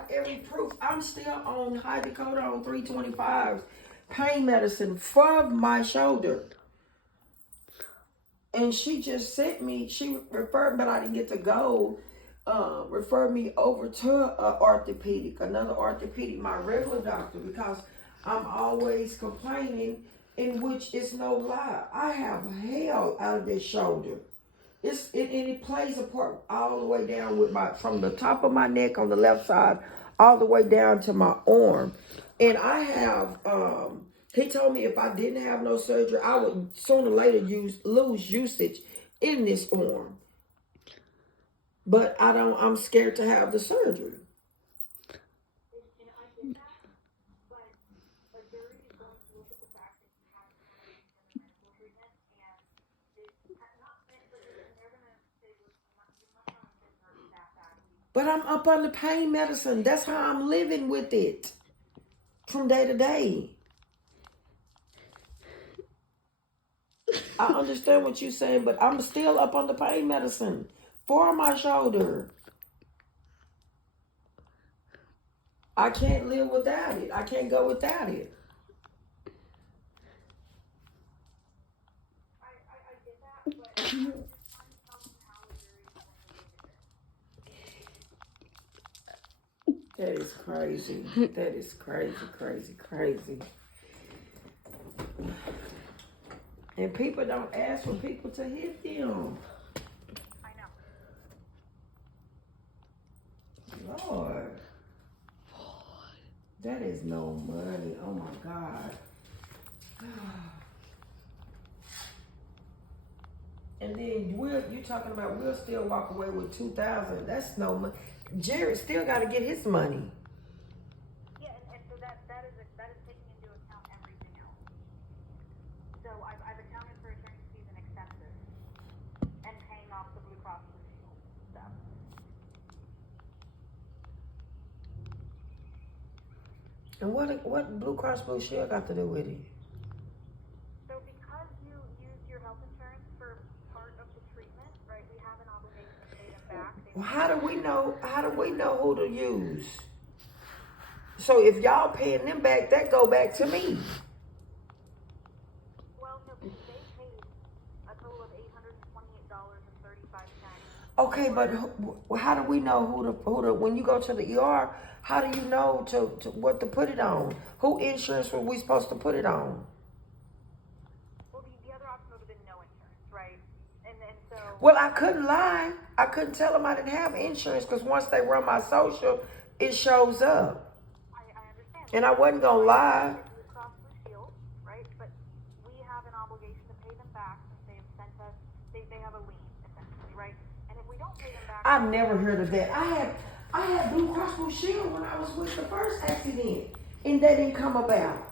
have every proof. I'm still on hydrocodone 325 pain medicine for my shoulder. And she just sent me, she referred, but I didn't get to go, referred me over to another orthopedic, my regular doctor, because I'm always complaining, in which it's no lie. I have hell out of this shoulder. It plays a part all the way down from the top of my neck on the left side, all the way down to my arm. And I have, he told me if I didn't have no surgery, I would sooner or later lose usage in this arm. But I'm scared to have the surgery. But I'm up on the pain medicine. That's how I'm living with it from day to day. I understand what you're saying, but I'm still up on the pain medicine for my shoulder. I can't live without it. I can't go without it. I get that, but That is crazy. That is crazy, crazy, crazy. And people don't ask for people to hit them. I know. Lord. That is no money. Oh my God. And then you talking about we'll still walk away with $2,000. That's no money. Jared still got to get his money. Yeah, and so that is taking into account everything else. So I've accounted for attorney fees and expenses, and paying off the Blue Cross Blue Shield stuff. And what Blue Cross Blue Shield got to do with it? So because you used your health insurance for part of the treatment, right? We have an obligation to pay them back. Well, how do we know who to use? So if y'all paying them back, that go back to me. Well, no, they paid a total of $828.35. Okay, but how do we know who to when you go to the ER? How do you know to what to put it on? Who insurance were we supposed to put it on? Well, the other option would have been no insurance, right? And so. Well, I couldn't lie. I couldn't tell them I didn't have insurance because once they run my social, it shows up. I understand. And I wasn't gonna lie. Blue Cross Blue Shield, right? But we have an obligation to pay them back since they've sent us. They have a lien essentially, right? And if we don't pay them back, I've never heard of that. I had Blue Cross Blue Shield when I was with the first accident, and that didn't come about.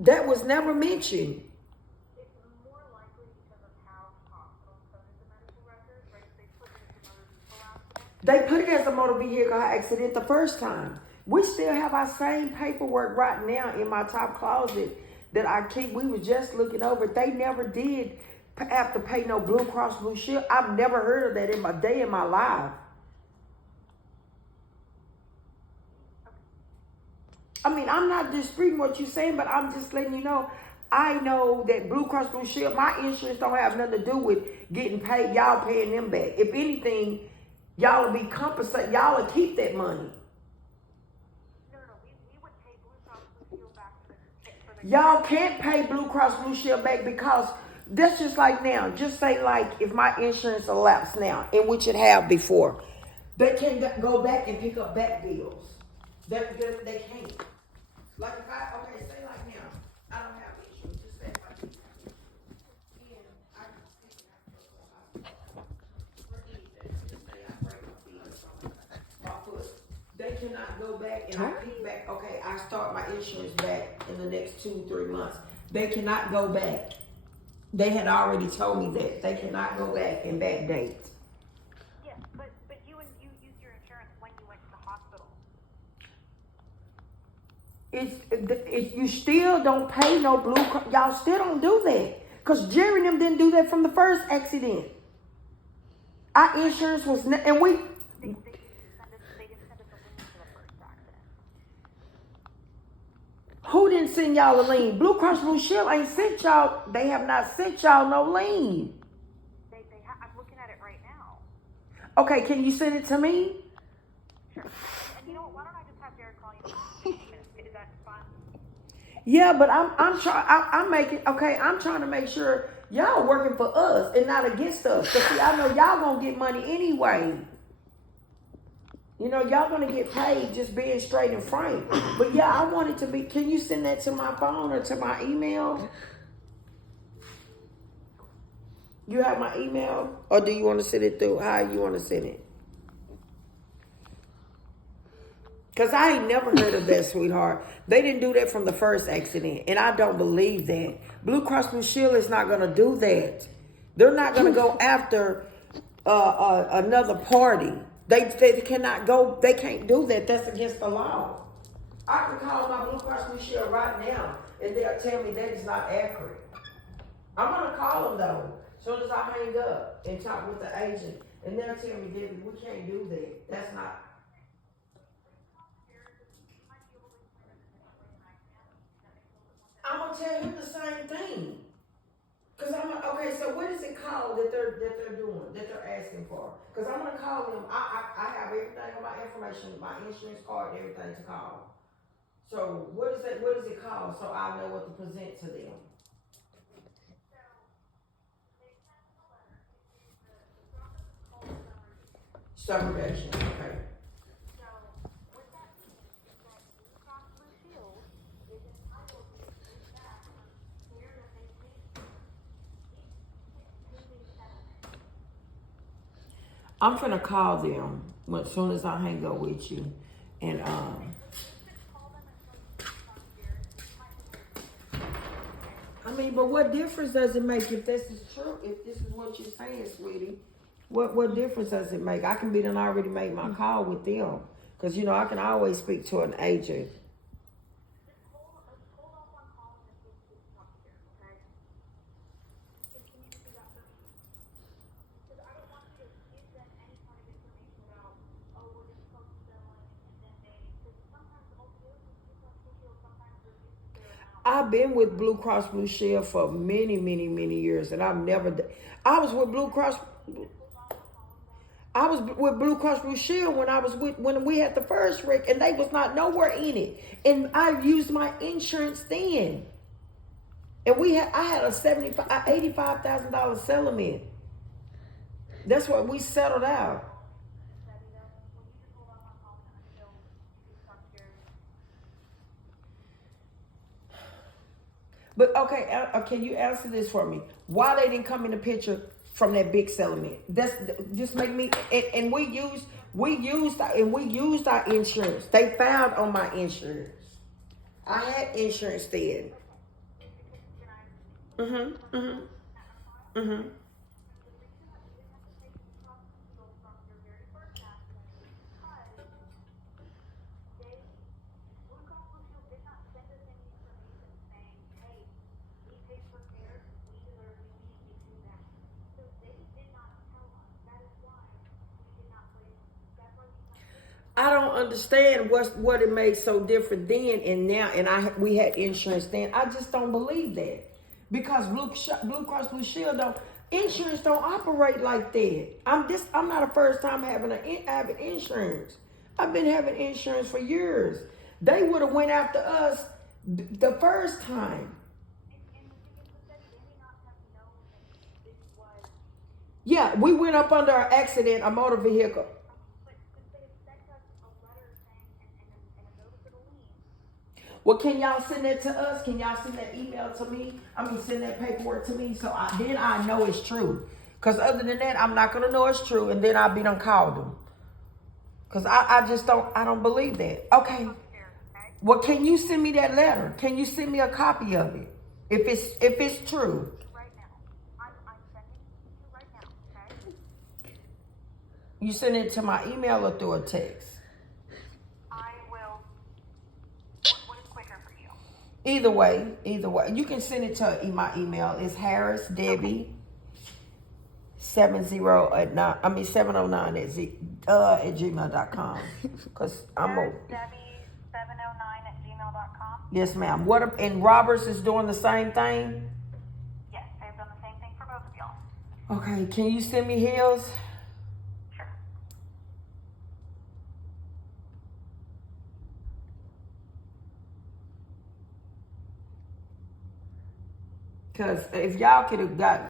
That was never mentioned. it's more likely because of how hospitals coded the medical records, right? They put it as a motor vehicle accident. They put it as a motor vehicle accident the first time. We still have our same paperwork right now in my top closet that I keep. We were just looking over. They never did have to pay no Blue Cross Blue Shield. I've never heard of that in my life. I mean, I'm not disputing what you're saying, but I'm just letting you know. I know that Blue Cross Blue Shield, my insurance don't have nothing to do with getting paid. Y'all paying them back. If anything, y'all will be compensated. Y'all will keep that money. No, we would pay Blue Cross Blue Shield back for the Y'all can't pay Blue Cross Blue Shield back because that's just like now. Just say like if my insurance elapsed now, in which it have before, they can't go back and pick up back bills. They can't. Like if say like now, I don't have insurance. Just say like and I can speak for anything. Just say I break my feet or something, my foot. They cannot go back and I pick back. Okay, I start my insurance back in the next 2-3 months. They cannot go back. They had already told me that they cannot go back and backdate. Yes, but you used your insurance when you went to the hospital. You still don't pay no Blue Cross. Y'all still don't do that. Because Jerry and them didn't do that from the first accident. Our insurance was, and we, They send Who didn't send y'all a lien? Blue Cross Blue Shield ain't sent y'all. They have not sent y'all no lien. I'm looking at it right now. Okay, can you send it to me? Sure. And you know what? Why don't I just have Jared call you in 15 minutes? Is that fine? Yeah, but I'm trying to make sure y'all working for us and not against us. Cause see, I know y'all gonna get money anyway. You know, y'all gonna get paid just being straight and frank. But yeah, I want it to be, can you send that to my phone or to my email? You have my email? Or do you want to send it through? How you want to send it? Because I ain't never heard of that, sweetheart. They didn't do that from the first accident. And I don't believe that. Blue Cross Blue Shield is not going to do that. They're not going to go after another party. They cannot go. They can't do that. That's against the law. I can call my Blue Cross Blue Shield right now. And they'll tell me that is not accurate. I'm going to call them, though. As soon as I hang up and talk with the agent. And they'll tell me, Debbie, we can't do that. That's not. I'm gonna tell him the same thing. Cause okay. So what is it called that they're doing, that they're asking for? Cause I'm gonna call them. I have everything on my information, my insurance card, and everything to call. So what is that? What is it called? So I know what to present to them. Subrogation. Okay. I'm gonna call them as soon as I hang up with you, and I mean, but what difference does it make if this is true? If this is what you're saying, sweetie, what difference does it make? I can be done already made my call with them, cause you know I can always speak to an agent. I've been with Blue Cross Blue Shield for many, many, many years, and I've never. I was with Blue Cross. I was with Blue Cross Blue Shield when we had the first wreck, and they was not nowhere in it. And I used my insurance then, and I had a $85,000 settlement. That's what we settled out. But okay, can you answer this for me? Why they didn't come in the picture from that big settlement? That's just make me. And we used our insurance. They found on my insurance. I had insurance then. I don't understand what it made so different then and now, and we had insurance then. I just don't believe that, because Blue Cross Blue Shield insurance don't operate like that. I'm not a first time having insurance. I've been having insurance for years. They would have went after us the first time. Yeah, we went up under an accident, a motor vehicle. Well, can y'all send that to us? Can y'all send that email to me? Send that paperwork to me, so then I know it's true. Because other than that, I'm not going to know it's true, and then I'll be done called them. Because I just don't believe that. Okay. Well, can you send me that letter? Can you send me a copy of it? If it's true. Right now. I'm sending it to you right now, okay? You send it to my email or through a text? Either way, you can send it to my email. It's Harris Debbie 709 at gmail.com. Cause I'm Debbie 709 at gmail.com. gmail.com. Yes, ma'am. And Roberts is doing the same thing? Yes, they've done the same thing for both of y'all. Okay, can you send me his? Sure. Because if y'all could have got